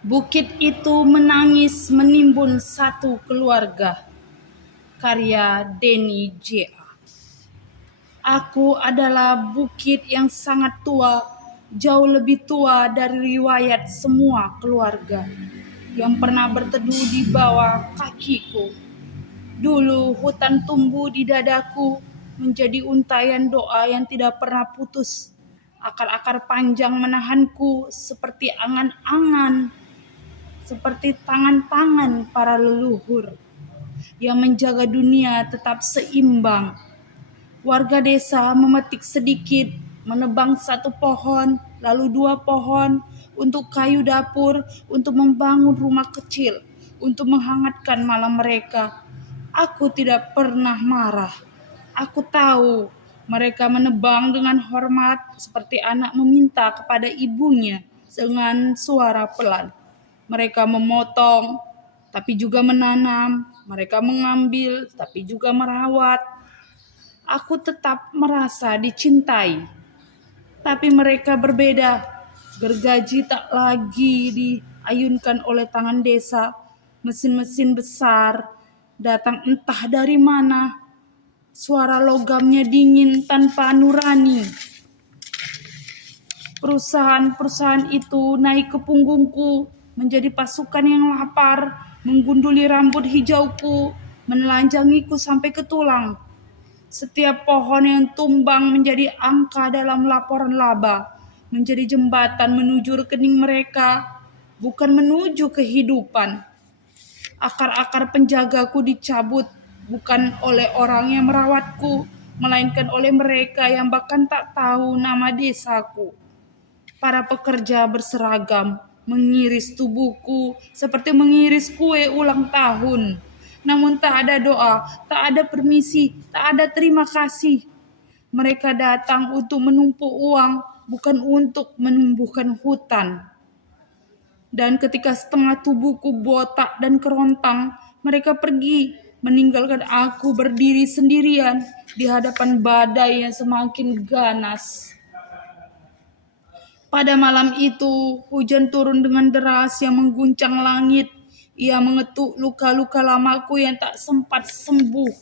Bukit itu menangis menimbun satu keluarga. Karya Denny J.A. Aku adalah bukit yang sangat tua, jauh lebih tua dari riwayat semua keluarga yang pernah berteduh di bawah kakiku. Dulu hutan tumbuh di dadaku menjadi untayan doa yang tidak pernah putus. Akar-akar panjang menahanku seperti angan-angan, seperti tangan-tangan para leluhur yang menjaga dunia tetap seimbang. Warga desa memetik sedikit, menebang satu pohon, lalu 2 pohon untuk kayu dapur, untuk membangun rumah kecil, untuk menghangatkan malam mereka. Aku tidak pernah marah. Aku tahu mereka menebang dengan hormat seperti anak meminta kepada ibunya dengan suara pelan. Mereka memotong, tapi juga menanam. Mereka mengambil, tapi juga merawat. Aku tetap merasa dicintai. Tapi mereka berbeda. Gergaji tak lagi diayunkan oleh tangan desa. Mesin-mesin besar datang entah dari mana. Suara logamnya dingin tanpa nurani. Perusahaan-perusahaan itu naik ke punggungku menjadi pasukan yang lapar, menggunduli rambut hijauku, menelanjangiku sampai ke tulang. Setiap pohon yang tumbang menjadi angka dalam laporan laba, menjadi jembatan menuju rekening mereka, bukan menuju kehidupan. Akar-akar penjagaku dicabut, bukan oleh orang yang merawatku, melainkan oleh mereka yang bahkan tak tahu nama desaku. Para pekerja berseragam mengiris tubuhku seperti mengiris kue ulang tahun. Namun tak ada doa, tak ada permisi, tak ada terima kasih. Mereka datang untuk menumpuk uang, bukan untuk menumbuhkan hutan. Dan ketika setengah tubuhku botak dan kerontang, mereka pergi, meninggalkan aku berdiri sendirian di hadapan badai yang semakin ganas. Pada malam itu, hujan turun dengan deras yang mengguncang langit. Ia mengetuk luka-luka lamaku yang tak sempat sembuh.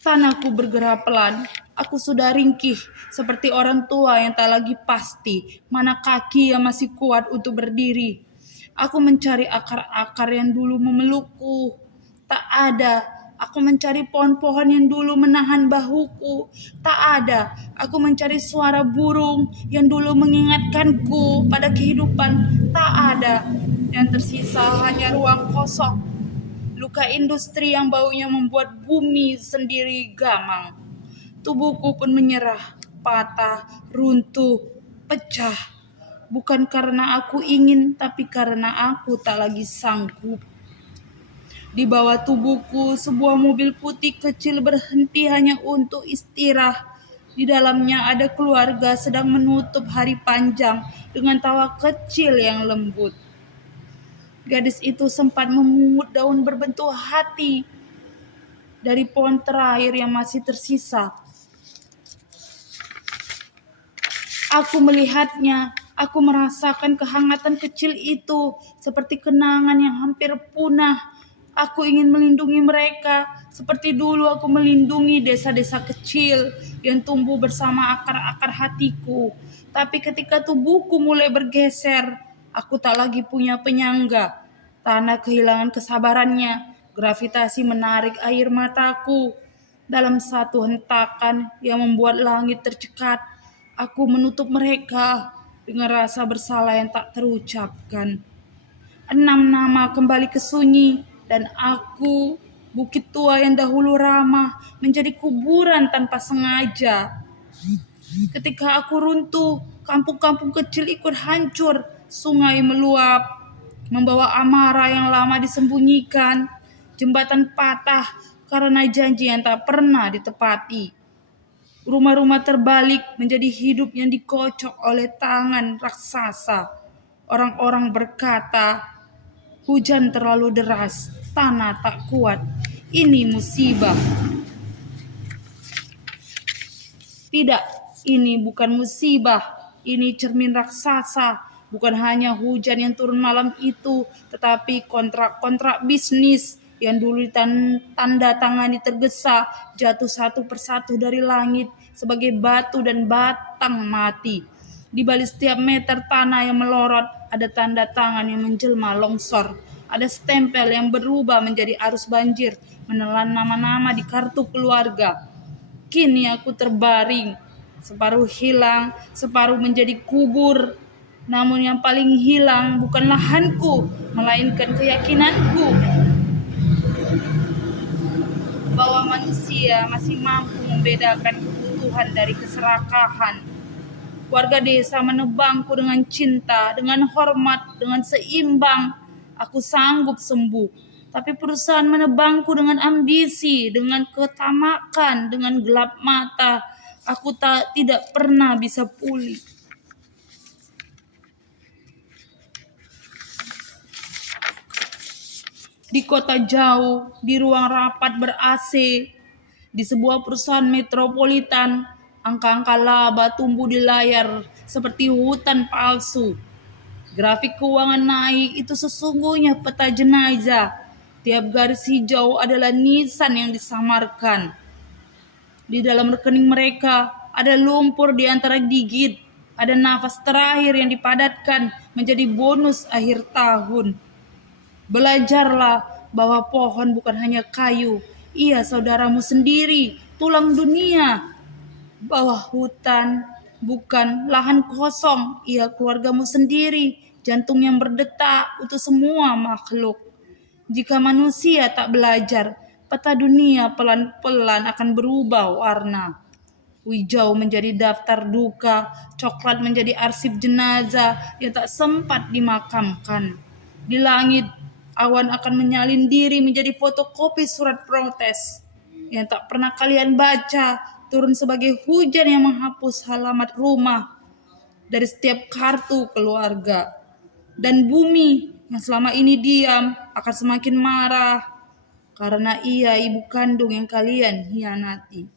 Tanahku bergerak pelan. Aku sudah ringkih, seperti orang tua yang tak lagi pasti mana kaki yang masih kuat untuk berdiri. Aku mencari akar-akar yang dulu memelukku. Tak ada. Aku mencari pohon-pohon yang dulu menahan bahuku. Tak ada. Aku mencari suara burung yang dulu mengingatkanku pada kehidupan. Tak ada. Yang tersisa hanya ruang kosong. Luka industri yang baunya membuat bumi sendiri gamang. Tubuhku pun menyerah, patah, runtuh, pecah. Bukan karena aku ingin, tapi karena aku tak lagi sanggup. Di bawah tubuhku, sebuah mobil putih kecil berhenti hanya untuk istirahat. Di dalamnya ada keluarga sedang menutup hari panjang dengan tawa kecil yang lembut. Gadis itu sempat memungut daun berbentuk hati dari pohon terakhir yang masih tersisa. Aku melihatnya, aku merasakan kehangatan kecil itu seperti kenangan yang hampir punah. Aku ingin melindungi mereka seperti dulu aku melindungi desa-desa kecil yang tumbuh bersama akar-akar hatiku. Tapi ketika tubuhku mulai bergeser, aku tak lagi punya penyangga. Tanah kehilangan kesabarannya, gravitasi menarik air mataku. Dalam satu hentakan yang membuat langit tercekat, aku menutup mereka dengan rasa bersalah yang tak terucapkan. 6 nama kembali ke sunyi, dan aku, bukit tua yang dahulu ramah, menjadi kuburan tanpa sengaja. Ketika aku runtuh, kampung-kampung kecil ikut hancur, sungai meluap, membawa amarah yang lama disembunyikan, jembatan patah karena janji yang tak pernah ditepati. Rumah-rumah terbalik menjadi hidup yang dikocok oleh tangan raksasa. Orang-orang berkata, hujan terlalu deras, tanah tak kuat. Ini musibah. Tidak, ini bukan musibah. Ini cermin raksasa. Bukan hanya hujan yang turun malam itu, tetapi kontrak-kontrak bisnis yang dulu tanda tangani tergesa jatuh satu persatu dari langit sebagai batu dan batang mati. Di balik setiap meter tanah yang melorot ada tanda tangan yang menjelma longsor. Ada stempel yang berubah menjadi arus banjir, menelan nama-nama di kartu keluarga. Kini aku terbaring, separuh hilang, separuh menjadi kubur. Namun yang paling hilang bukan lahanku, melainkan keyakinanku bahwa manusia masih mampu membedakan kebutuhan dari keserakahan. Warga desa menebangku dengan cinta, dengan hormat, dengan seimbang. Aku sanggup sembuh. Tapi perusahaan menebangku dengan ambisi, dengan ketamakan, dengan gelap mata. Aku tidak pernah bisa pulih. Di kota jauh, di ruang rapat ber-AC, di sebuah perusahaan metropolitan, angka-angka laba tumbuh di layar seperti hutan palsu. Grafik keuangan naik itu sesungguhnya peta jenazah. Tiap garis hijau adalah nisan yang disamarkan. Di dalam rekening mereka ada lumpur di antara gigit, ada nafas terakhir yang dipadatkan menjadi bonus akhir tahun. Belajarlah bahwa pohon bukan hanya kayu, ia saudaramu sendiri, tulang dunia. Bahwa hutan bukan lahan kosong, ia keluargamu sendiri, jantung yang berdetak untuk semua makhluk. Jika manusia tak belajar, peta dunia pelan-pelan akan berubah warna. Hijau menjadi daftar duka, coklat menjadi arsip jenazah yang tak sempat dimakamkan. Di langit, awan akan menyalin diri menjadi fotokopi surat protes yang tak pernah kalian baca, turun sebagai hujan yang menghapus halamat rumah dari setiap kartu keluarga. Dan bumi yang selama ini diam akan semakin marah karena ia ibu kandung yang kalian hianati.